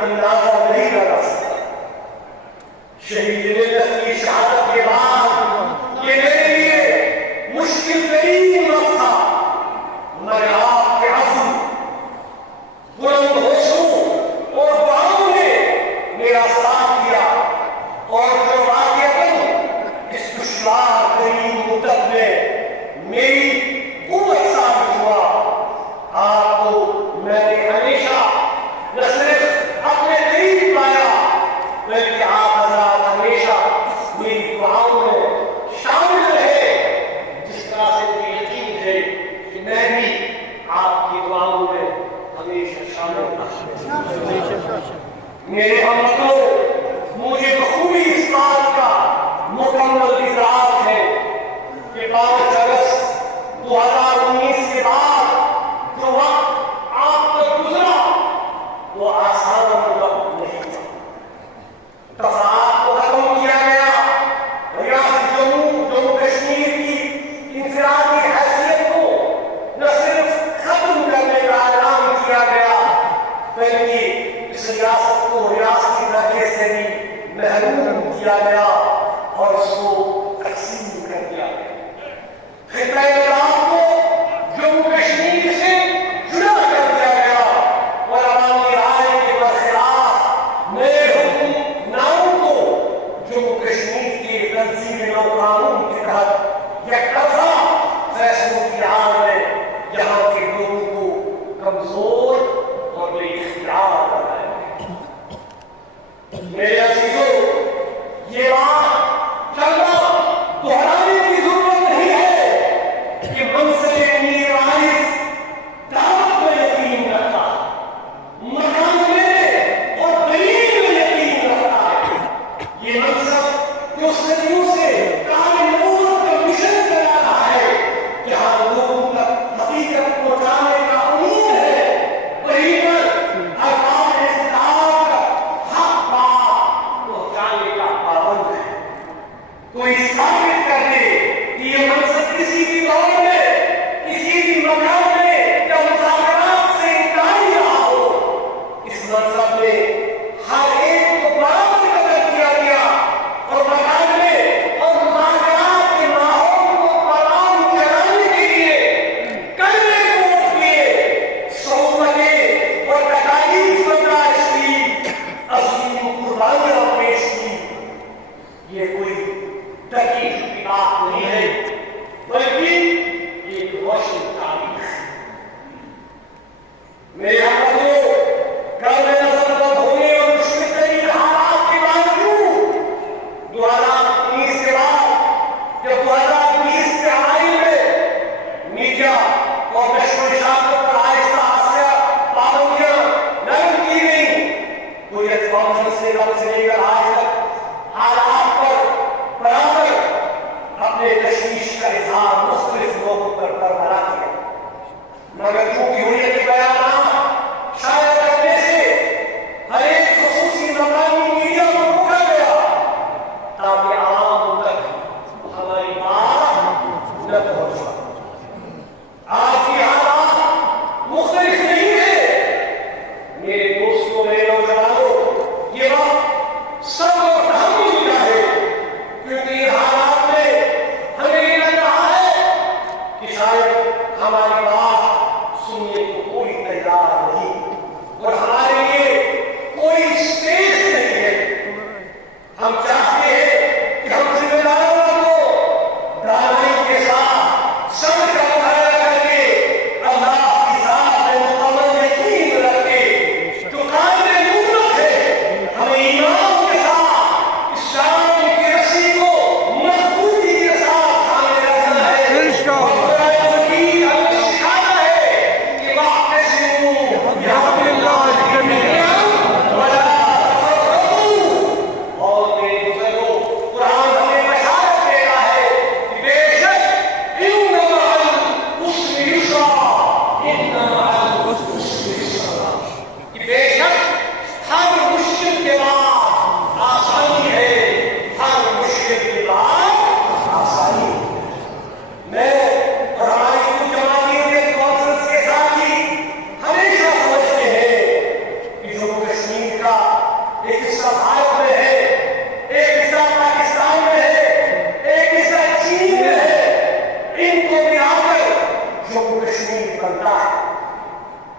اندازہ نہیں لگا سکتا. شہید ملت کی شہادت کے بعد یہ میرے لیے مشکل ترین وقت تھا. میں نے آپ کے عزم، بلند ہوشوں اور دعاؤں نے میرا ساتھ دیا، اور جو واقعتاً اس دشوار ترین مدت میں میری قوت ثابت ہوا. آپ کو میں نے ہمیشہ نہ صرف اپنے قریب پایا بلکہ آپ حضرات ہمیشہ میری دعاؤں میں شامل رہے، جس طرح سے مجھے یقین ہے کہ میں بھی آپ کی دعاؤں میں ہمیشہ شامل رہا. میرے ہموطنوں، مجھے بخوبی اس بات کا مکمل اعتراف ہے کہ 5 اگست 2019 کے بعد جو وقت آپ پر گزرا وہ آسان وقت نہیں تھا. تفرقات کو ختم کیا گیا، ریاست جموں کشمیر کی انفرادی حیثیت کو نہ صرف ختم کرنے کا اعلان کیا گیا بلکہ اس ریاست کو ریاستی درجے سے بھی محروم کیا گیا اور اس کو تقسیم کر دیا گیا. خطہ لداخ کو جموں کشمیر سے جدا کر دیا گیا اور عوامی رائے کے برخلاف نئے حکمرانوں کو جموں کشمیر کے تنظیم نو قانون کے تحت یک طرفہ فیصلوں کی حال میں یہاں کے لوگوں کو کمزور اور بے اختیار بنایا گیا. میرے عزیزوں، یہ بات چلنا دہرانے کی ضرورت نہیں ہے کہ منصب میر وارث دعوت میں یقین رکھتا ہے، مکان میں اور دلیل میں یقین رکھتا ہے. یہ منصب جو صدیوں سے کام نبوت کا مشن چلا رہا ہے، جہاں لوگوں تک حقیقت پہنچانے کا امید ہے، وہیں پر الفاظ اقتدار کا حق بات پہنچانے کا پابند ہے. کوئی ثابت کر دے کہ یہ منصب کسی بھی دور میں کسی بھی مقام میں یا مذاکرات سے انکاری رہا ہو. اس منصب میں ہر ایک کو برابر قدر کیا گیا اور مقابلے اور مذاکرات کے ماحول کو پروان چڑھانے کے لیے کڑوے ووٹ دیے، صحبتیں اور تکالیف برداشت کی، عظیم قربانیاں پیش کی. یہ کوئی دقیق کتاب نہیں ہے بلکہ ایک روشن تاریخ ہے. میرے ہمراہیوں، گھر میں نظر بند ہونے اور مشکل ترین حالات کے باوجود 2019 کے بعد جب 2020 کے اوائل میں میڈیا اور نشر و اشاعت پر آہستہ آہستہ پابندیاں نرم کی گئیں، کوریت کانفرنس نے کب سے لے کر آج تک حالات پر برابر اپنے تشویش کا اظہار مختلف موقعوں پر برقرار کیا. مگر چونکہ ہوریت کے بیانات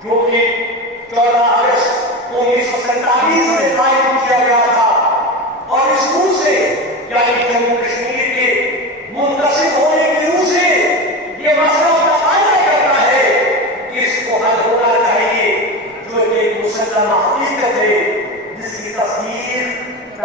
جو کہ 14 اگست 1947 میں قائم کیا گیا تھا، اور اس روح سے یعنی جموں کشمیر کے منتصب ہونے کی روح سے یہ مسئلہ تقاضا کرتا ہے کہ اس کو حل ہونا چاہیے، جو ایک مسلمہ حقیقت ہے جس کی تصدیق